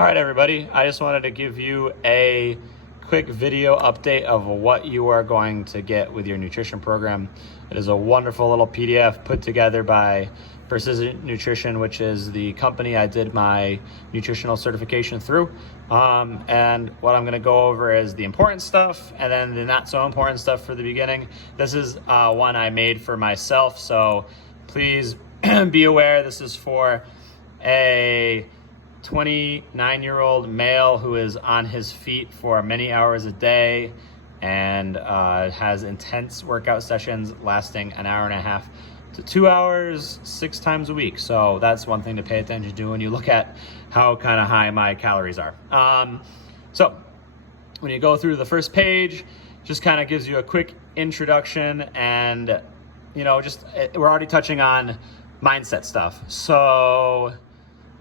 All right, everybody, I just wanted to give you a quick video update of what you are going to get with your nutrition program. It is a wonderful little PDF put together by Precision Nutrition, which is the company I did my nutritional certification through. And what I'm going to go over is the important stuff and then the not so important stuff for the beginning. This is one I made for myself, so please be aware this is for a 29-year-old male who is on his feet for many hours a day and has intense workout sessions lasting an hour and a half to 2 hours, 6 times a week. So that's one thing to pay attention to when you look at how kind of high my calories are. So when you go through the first page, just kind of gives you a quick introduction and, just we're already touching on mindset stuff. So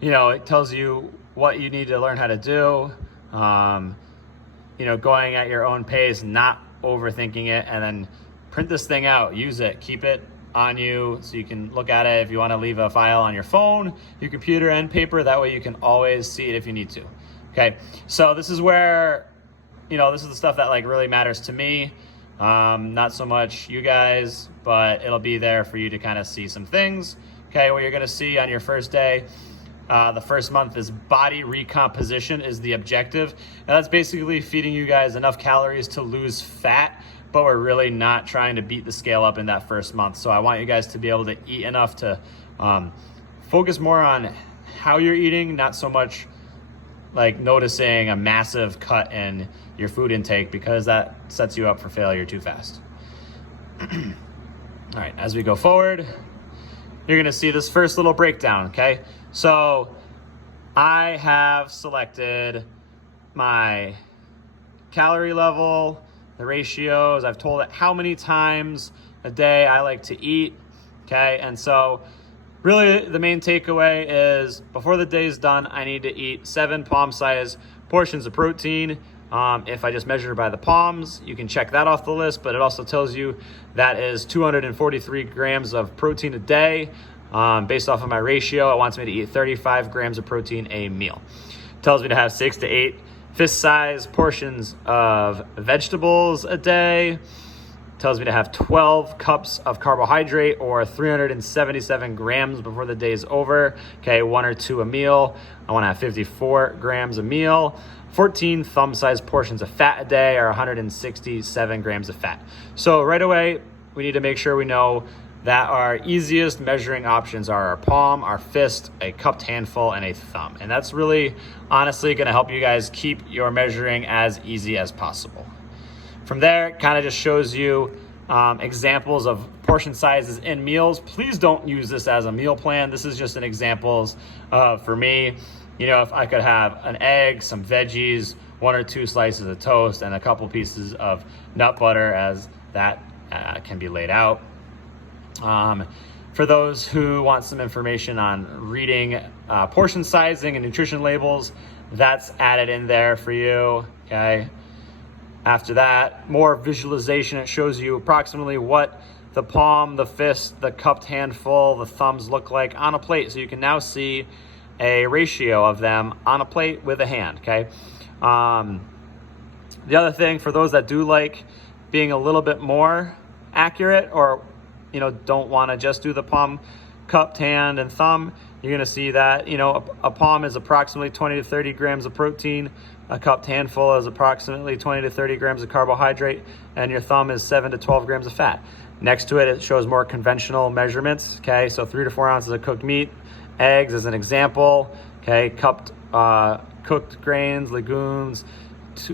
it tells you what you need to learn how to do, going at your own pace, not overthinking it, and then print this thing out, use it, keep it on you so you can look at it if you want to leave a file on your phone, your computer, and paper. That way you can always see it if you need to. Okay, so this is where, this is the stuff that really matters to me. Not so much you guys, but it'll be there for you to kind of see some things. Okay, what you're going to see on your first day. The first month is body recomposition is the objective. And that's basically feeding you guys enough calories to lose fat, but we're really not trying to beat the scale up in that first month. So I want you guys to be able to eat enough to focus more on how you're eating, not so much noticing a massive cut in your food intake, because that sets you up for failure too fast. All right, as we go forward, you're gonna see this first little breakdown, okay? So I have selected my calorie level, the ratios. I've told it how many times a day I like to eat, okay? And so really the main takeaway is before the day is done, I need to eat 7 palm-sized portions of protein. If I just measure by the palms, you can check that off the list, but it also tells you that is 243 grams of protein a day. Based off of my ratio, it wants me to eat 35 grams of protein a meal. It tells me to have 6 to 8 fist-sized portions of vegetables a day. It tells me to have 12 cups of carbohydrate or 377 grams before the day is over. Okay, 1 or 2 a meal. I want to have 54 grams a meal. 14 thumb-sized portions of fat a day or 167 grams of fat. So right away, we need to make sure we know that our easiest measuring options are our palm, our fist, a cupped handful, and a thumb. And that's really, honestly, going to help you guys keep your measuring as easy as possible. From there, it kind of just shows you examples of portion sizes in meals. Please don't use this as a meal plan. This is just an examples for me. If I could have an egg, some veggies, 1 or 2 slices of toast, and a couple pieces of nut butter, as that can be laid out. For those who want some information on reading portion sizing and nutrition labels, that's added in there for you, okay? After that, more visualization. It shows you approximately what the palm, the fist, the cupped handful, the thumbs look like on a plate. So you can now see a ratio of them on a plate with a hand, okay? The other thing, for those that do like being a little bit more accurate, or don't want to just do the palm, cupped hand, and thumb, you're going to see that, a palm is approximately 20 to 30 grams of protein, a cupped handful is approximately 20 to 30 grams of carbohydrate, and your thumb is 7 to 12 grams of fat. Next to it, it shows more conventional measurements, okay? So 3 to 4 ounces of cooked meat, eggs as an example, okay? Cupped, cooked grains, legumes,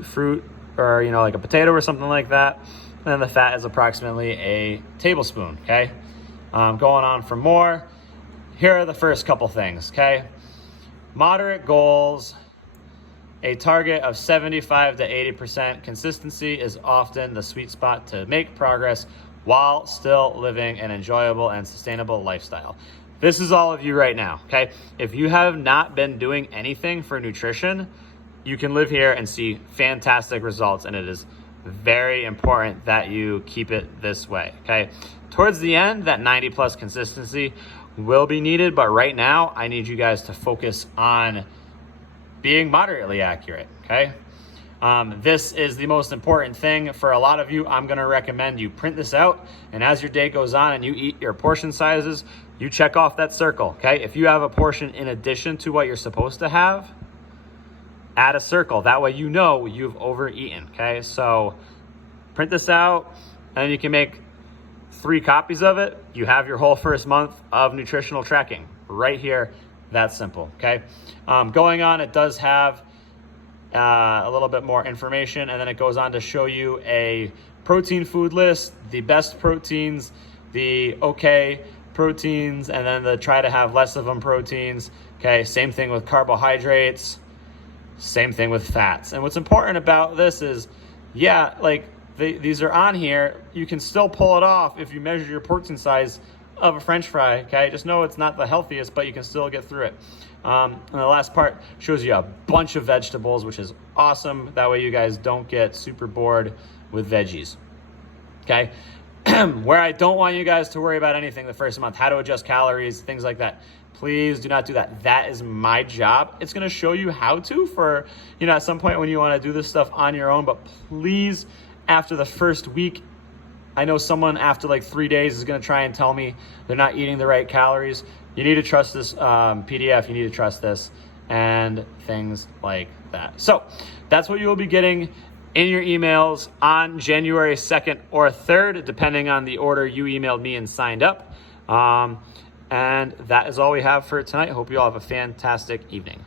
fruit, or, like a potato or something like that. And then the fat is approximately a tablespoon, okay? Going on for more, here are the first couple things, okay? Moderate goals, a target of 75 to 80% consistency is often the sweet spot to make progress while still living an enjoyable and sustainable lifestyle. This is all of you right now, okay? If you have not been doing anything for nutrition, you can live here and see fantastic results, and it is very important that you keep it this way, okay? Towards the end, that 90 plus consistency will be needed, but right now I need you guys to focus on being moderately accurate, okay? This is the most important thing for a lot of you. I'm going to recommend you print this out, and as your day goes on and you eat your portion sizes, you check off that circle, okay? If you have a portion in addition to what you're supposed to have, add a circle. That way you know you've overeaten, okay? So print this out, and you can make 3 copies of it. You have your whole first month of nutritional tracking right here. That's simple, okay? Going on, it does have a little bit more information, and then it goes on to show you a protein food list, the best proteins, the okay proteins, and then the try to have less of them proteins, okay? Same thing with carbohydrates, same thing with fats. And what's important about this is, yeah, like these are on here. You can still pull it off if you measure your portion size of a French fry, okay? Just know it's not the healthiest, but you can still get through it. And the last part shows you a bunch of vegetables, which is awesome. That way you guys don't get super bored with veggies, okay? Where I don't want you guys to worry about anything the first month, how to adjust calories, things like that. Please do not do that. That is my job. It's gonna show you how to for, at some point when you wanna do this stuff on your own, but please, after the first week, I know someone after like 3 days is gonna try and tell me they're not eating the right calories. You need to trust this PDF, you need to trust this, and things like that. So that's what you will be getting in your emails on January 2nd or 3rd, depending on the order you emailed me and signed up. And that is all we have for tonight. Hope you all have a fantastic evening.